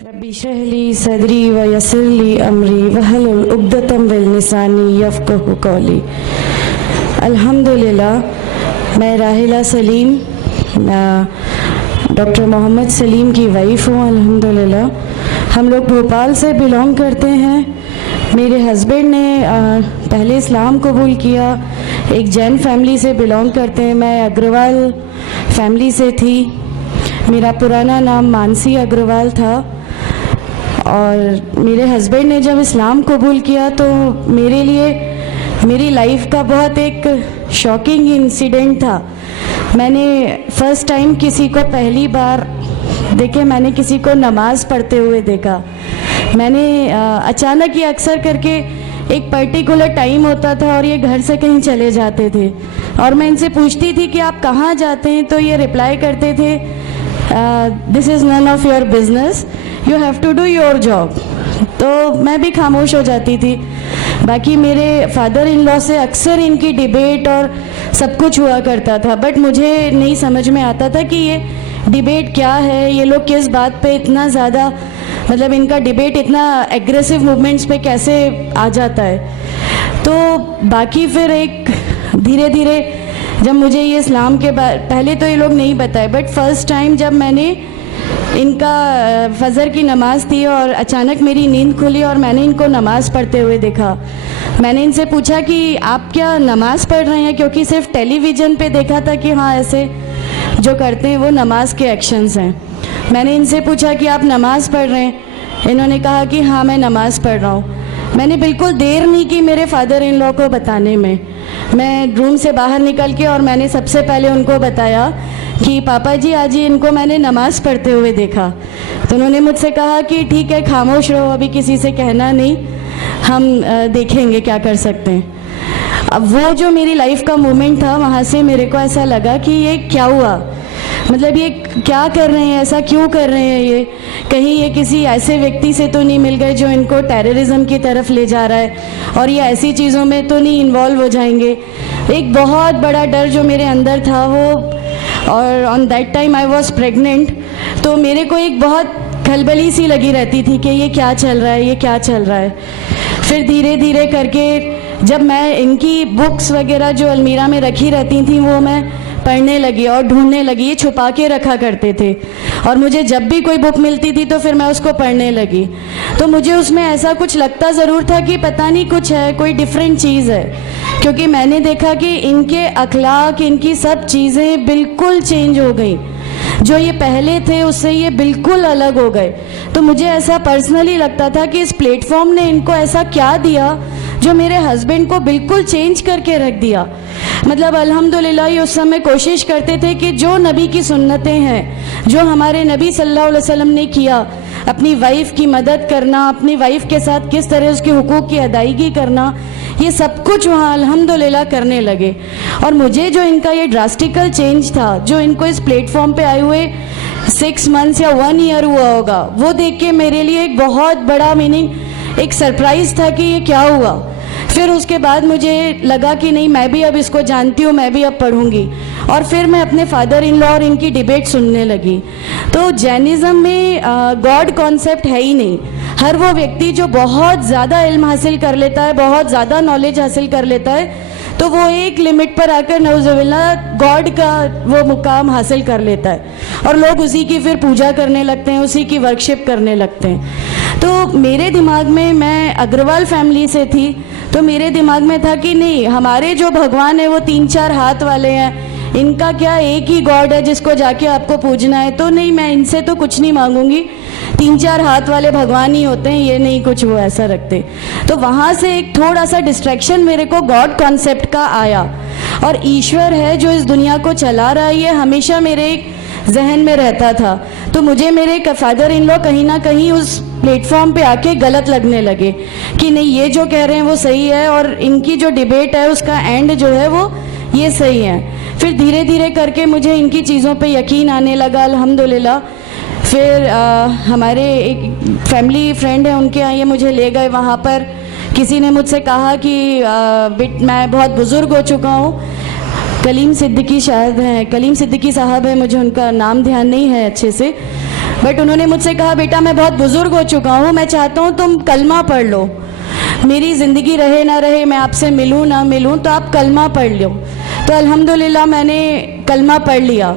रब्बी इश्रह ली सदरी व यस्सिर ली अमरी वहलुल उक़दतम मिन लिसानी यफ़क़हू क़ौली। अल्हम्दुलिल्लाह, मैं राहिला सलीम डॉक्टर मोहम्मद सलीम की वाइफ हूँ। अल्हम्दुलिल्लाह हम लोग भोपाल से बिलोंग करते हैं। मेरे हस्बैंड ने पहले इस्लाम कबूल किया, एक जैन फैमिली से बिलोंग करते हैं। मैं अग्रवाल फैमिली से थी। मेरा पुराना नाम मानसी अग्रवाल था और मेरे हस्बैंड ने जब इस्लाम कबूल किया तो मेरे लिए मेरी लाइफ का बहुत एक शॉकिंग इंसिडेंट था। मैंने फ़र्स्ट टाइम किसी को पहली बार मैंने किसी को नमाज़ पढ़ते हुए देखा। मैंने अचानक ये अक्सर करके एक पर्टिकुलर टाइम होता था और ये घर से कहीं चले जाते थे और मैं इनसे पूछती थी कि आप कहाँ जाते हैं, तो ये रिप्लाई करते थे this is none of your business, you have to do your job. तो मैं भी खामोश हो जाती थी। बाकी मेरे फादर इन लॉ से अक्सर इनकी डिबेट और सब कुछ हुआ करता था, बट मुझे नहीं समझ में आता था कि ये डिबेट क्या है, ये लोग किस बात पे इतना ज़्यादा मतलब इनका डिबेट इतना एग्रेसिव मूवमेंट्स पे कैसे आ जाता है। तो बाकी फिर एक धीरे धीरे जब मुझे ये इस्लाम के पहले तो ये लोग नहीं बताए, बट फर्स्ट टाइम जब मैंने इनका फजर की नमाज़ थी और अचानक मेरी नींद खुली और मैंने इनको नमाज़ पढ़ते हुए देखा। मैंने इनसे पूछा कि आप क्या नमाज़ पढ़ रहे हैं, क्योंकि सिर्फ टेलीविज़न पे देखा था कि हाँ ऐसे जो करते हैं वो नमाज के एक्शंस हैं। मैंने इनसे पूछा कि आप नमाज़ पढ़ रहे हैं, इन्होंने कहा कि हाँ मैं नमाज़ पढ़ रहा हूँ। मैंने बिल्कुल देर नहीं की मेरे फादर इन लॉ को बताने में। मैं रूम से बाहर निकल के और मैंने सबसे पहले उनको बताया कि पापा जी आज ही इनको मैंने नमाज़ पढ़ते हुए देखा। तो उन्होंने मुझसे कहा कि ठीक है खामोश रहो, अभी किसी से कहना नहीं, हम देखेंगे क्या कर सकते हैं। अब वो जो मेरी लाइफ का मोमेंट था, वहाँ से मेरे को ऐसा लगा कि ये क्या हुआ, मतलब ये क्या कर रहे हैं, ऐसा क्यों कर रहे हैं, ये कहीं ये किसी ऐसे व्यक्ति से तो नहीं मिल गए जो इनको टेररिज्म की तरफ ले जा रहा है और ये ऐसी चीज़ों में तो नहीं इन्वॉल्व हो जाएंगे। एक बहुत बड़ा डर जो मेरे अंदर था वो, और on that time I was pregnant, तो मेरे को एक बहुत खलबली सी लगी रहती थी कि ये क्या चल रहा है, ये क्या चल रहा है। फिर धीरे धीरे करके जब मैं इनकी बुक्स वगैरह जो अलमीरा में रखी रहती थी वो मैं पढ़ने लगी और ढूंढने लगी। ये छुपा के रखा करते थे और मुझे जब भी कोई बुक मिलती थी तो फिर मैं उसको पढ़ने लगी। तो मुझे उसमें ऐसा कुछ लगता ज़रूर था कि पता नहीं कुछ है, कोई डिफरेंट चीज़ है, क्योंकि मैंने देखा कि इनके अखलाक, इनकी सब चीज़ें बिल्कुल चेंज हो गई। जो ये पहले थे उससे ये बिल्कुल अलग हो गए। तो मुझे ऐसा पर्सनली लगता था कि इस प्लेटफॉर्म ने इनको ऐसा क्या दिया जो मेरे हस्बैंड को बिल्कुल चेंज करके रख दिया। मतलब अल्हम्दुलिल्लाह ये उस समय कोशिश करते थे कि जो नबी की सुन्नतें हैं, जो हमारे नबी सल्लल्लाहु अलैहि वसल्लम ने किया, अपनी वाइफ की मदद करना, अपनी वाइफ के साथ किस तरह उसके हुकूक की अदायगी करना, ये सब कुछ वहाँ अल्हम्दुलिल्लाह करने लगे। और मुझे जो इनका ये ड्रास्टिकल चेंज था, जो इनको इस प्लेटफॉर्म पे आए हुए 6 मंथ्स या 1 ईयर हुआ होगा, वो देख के मेरे लिए एक बहुत बड़ा एक सरप्राइज़ था कि ये क्या हुआ। फिर उसके बाद मुझे लगा कि नहीं, मैं भी अब इसको जानती हूँ, मैं भी अब पढ़ूंगी। और फिर मैं अपने फादर इन लॉ और इनकी डिबेट सुनने लगी। तो जैनिज़्म में गॉड कॉन्सेप्ट है ही नहीं। हर वो व्यक्ति जो बहुत ज़्यादा इल्म हासिल कर लेता है, बहुत ज़्यादा नॉलेज हासिल कर लेता है, तो वो एक लिमिट पर आकर नऊज़ुबिल्लाह गॉड का वो मुकाम हासिल कर लेता है और लोग उसी की फिर पूजा करने लगते हैं, उसी की वर्शिप करने लगते हैं। तो मेरे दिमाग में, मैं अग्रवाल फैमिली से थी, तो मेरे दिमाग में था कि नहीं, हमारे जो भगवान है वो 3-4 हाथ वाले हैं, इनका क्या एक ही गॉड है जिसको जाके आपको पूजना है। तो नहीं, मैं इनसे तो कुछ नहीं मांगूंगी, 3-4 हाथ वाले भगवान ही होते हैं, ये नहीं कुछ वो ऐसा रखते। तो वहाँ से एक थोड़ा सा डिस्ट्रैक्शन मेरे को गॉड कॉन्सेप्ट का आया। और ईश्वर है जो इस दुनिया को चला रहा है, ये हमेशा मेरे एक जहन में रहता था। तो मुझे मेरे फादर इन लॉ कहीं ना कहीं उस प्लेटफॉर्म पे आके गलत लगने लगे कि नहीं, ये जो कह रहे हैं वो सही है और इनकी जो डिबेट है उसका एंड जो है वो ये सही है। फिर धीरे धीरे करके मुझे इनकी चीज़ों पे यकीन आने लगा अल्हम्दुलिल्लाह। फिर हमारे एक फैमिली फ्रेंड है, उनके यहाँ ये मुझे ले गए। वहाँ पर किसी ने मुझसे कहा कि मैं बहुत बुज़ुर्ग हो चुका हूँ, कलीम सिद्दीकी शायद हैं, कलीम सिद्दीकी साहब है, मुझे उनका नाम ध्यान नहीं है अच्छे से। बट उन्होंने मुझसे कहा बेटा मैं बहुत बुज़ुर्ग हो चुका हूँ, मैं चाहता हूँ तुम कलमा पढ़ लो, मेरी ज़िंदगी रहे ना रहे, मैं आपसे मिलूँ ना मिलूँ, तो आप कलमा पढ़ लो। तो अल्हम्दुलिल्लाह मैंने कलमा पढ़ लिया।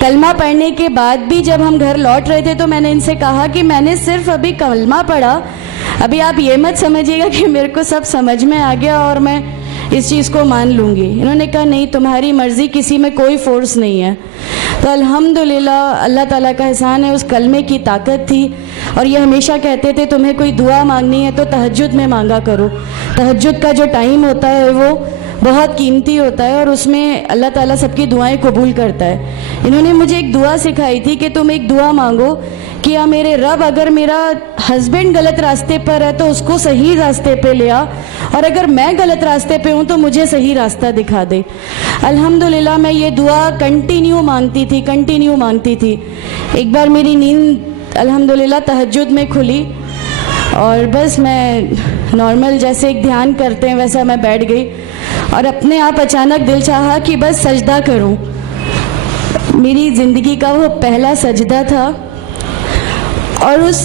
कलमा पढ़ने के बाद भी जब हम घर लौट रहे थे तो मैंने इनसे कहा कि मैंने सिर्फ अभी कलमा पढ़ा, अभी आप ये मत समझिएगा कि मेरे को सब समझ में आ गया और मैं इस चीज़ को मान लूँगी। इन्होंने कहा नहीं, तुम्हारी मर्ज़ी, किसी में कोई फ़ोर्स नहीं है। तो अल्हम्दुलिल्लाह अल्लाह ताला का एहसान है, उस कलमे की ताकत थी। और ये हमेशा कहते थे तुम्हें कोई दुआ मांगनी है तो तहज्जुद में मांगा करो, तहज्जुद का जो टाइम होता है वो बहुत कीमती होता है और उसमें अल्लाह ताला सबकी दुआएं कबूल करता है। इन्होंने मुझे एक दुआ सिखाई थी कि तुम एक दुआ मांगो कि या मेरे रब, अगर मेरा हस्बैंड गलत रास्ते पर है तो उसको सही रास्ते पे ले आ, और अगर मैं गलत रास्ते पे हूँ तो मुझे सही रास्ता दिखा दे। अल्हम्दुलिल्लाह मैं ये दुआ कंटिन्यू मांगती थी। एक बार मेरी नींद अल्हम्दुलिल्लाह तहज्जुद में खुली और बस मैं नॉर्मल जैसे एक ध्यान करते हैं वैसा मैं बैठ गई और अपने आप अचानक दिल चाहा कि बस सजदा करूं। मेरी ज़िंदगी का वो पहला सजदा था और उस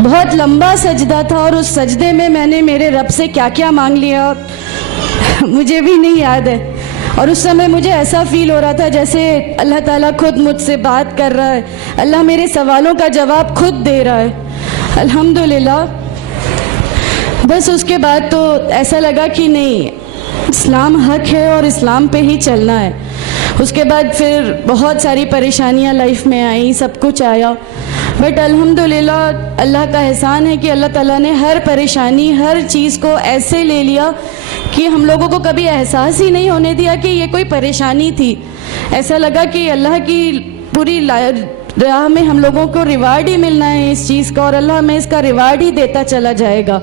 बहुत लंबा सजदा था और उस सजदे में मैंने मेरे रब से क्या क्या मांग लिया मुझे भी नहीं याद है। और उस समय मुझे ऐसा फील हो रहा था जैसे अल्लाह ताला खुद मुझसे बात कर रहा है, अल्लाह मेरे सवालों का जवाब खुद दे रहा है। अल्हम्दुलिल्लाह बस उसके बाद तो ऐसा लगा कि नहीं, इस्लाम हक है और इस्लाम पे ही चलना है। उसके बाद फिर बहुत सारी परेशानियां लाइफ में आई, सब कुछ आया, बट अल्हम्दुलिल्लाह अल्लाह का एहसान है कि अल्लाह ताला ने हर परेशानी, हर चीज़ को ऐसे ले लिया कि हम लोगों को कभी एहसास ही नहीं होने दिया कि ये कोई परेशानी थी। ऐसा लगा कि अल्लाह की पूरी राह में हम लोगों को रिवार्ड ही मिलना है इस चीज़ का और अल्लाह हमें इसका रिवार्ड ही देता चला जाएगा।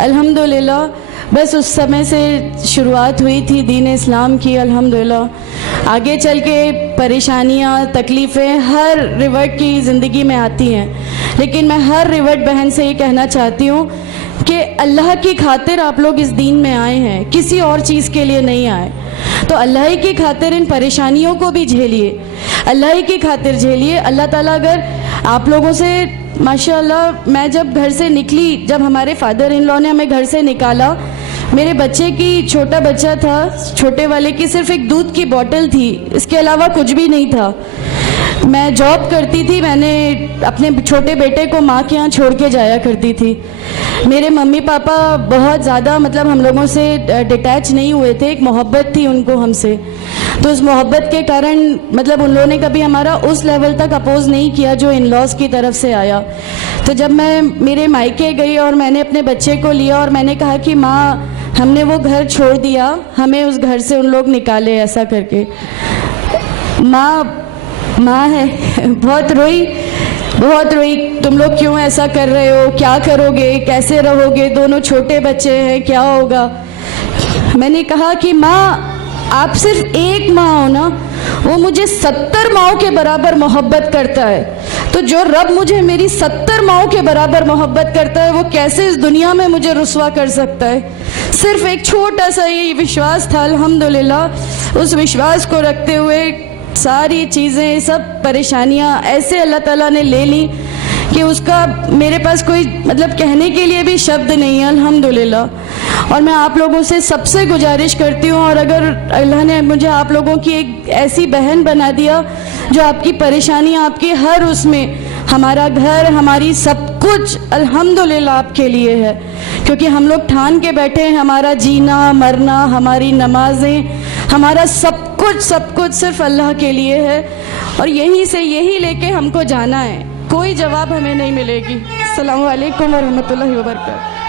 अल्हम्दुलिल्लाह बस उस समय से शुरुआत हुई थी दीन इस्लाम की। अल्हम्दुलिल्लाह आगे चल के परेशानियाँ, तकलीफ़ें हर रिवर्ट की ज़िंदगी में आती हैं, लेकिन मैं हर रिवर्ट बहन से ये कहना चाहती हूँ कि अल्लाह की खातिर आप लोग इस दीन में आए हैं, किसी और चीज़ के लिए नहीं आए। तो अल्लाह ही की खातिर इन परेशानियों को भी झेलिए, अल्लाह ही की खातिर झेलिए। अल्लाह ताला अगर आप लोगों से माशाअल्लाह, मैं जब घर से निकली, जब हमारे फादर इन लॉ ने हमें घर से निकाला, मेरे बच्चे की, छोटा बच्चा था, छोटे वाले की सिर्फ एक दूध की बोतल थी, इसके अलावा कुछ भी नहीं था। मैं जॉब करती थी, मैंने अपने छोटे बेटे को माँ के यहाँ छोड़ के जाया करती थी। मेरे मम्मी पापा बहुत ज़्यादा मतलब हम लोगों से डिटैच नहीं हुए थे, एक मोहब्बत थी उनको हमसे, तो उस मोहब्बत के कारण मतलब उन लोगों ने कभी हमारा उस लेवल तक अपोज़ नहीं किया जो इन लॉज की तरफ से आया। तो जब मैं मेरे मायके गई और मैंने अपने बच्चे को लिया और मैंने कहा कि माँ हमने वो घर छोड़ दिया, हमें उस घर से उन लोग निकाले, ऐसा करके माँ है बहुत रोई, तुम लोग क्यों ऐसा कर रहे हो, क्या करोगे, कैसे रहोगे, दोनों छोटे बच्चे हैं, क्या होगा। मैंने कहा कि माँ आप सिर्फ एक माँ हो ना, वो मुझे 70 माँओं के बराबर मोहब्बत करता है, तो जो रब मुझे मेरी 70 माँओं के बराबर मोहब्बत करता है वो कैसे इस दुनिया में मुझे रुस्वा कर सकता है। सिर्फ एक छोटा सा ये विश्वास था। अल्हम्दुलिल्लाह उस विश्वास को रखते हुए सारी चीज़ें, सब परेशानियाँ ऐसे अल्लाह ताला ने ले ली कि उसका मेरे पास कोई मतलब कहने के लिए भी शब्द नहीं है। अल्हम्दुलिल्लाह। और मैं आप लोगों से सबसे गुजारिश करती हूँ, और अगर अल्लाह ने मुझे आप लोगों की एक ऐसी बहन बना दिया जो आपकी परेशानी, आपकी हर उसमें, हमारा घर, हमारी सब कुछ अल्हम्दुलिल्लाह आपके लिए है, क्योंकि हम लोग ठान के बैठे हैं हमारा जीना मरना, हमारी नमाजें, हमारा सब कुछ सिर्फ अल्लाह के लिए है और यहीं से यही लेके हमको जाना है, कोई जवाब हमें नहीं मिलेगी। अस्सलामु अलैकुम वरहमतुल्लाहि वबरकातुहू।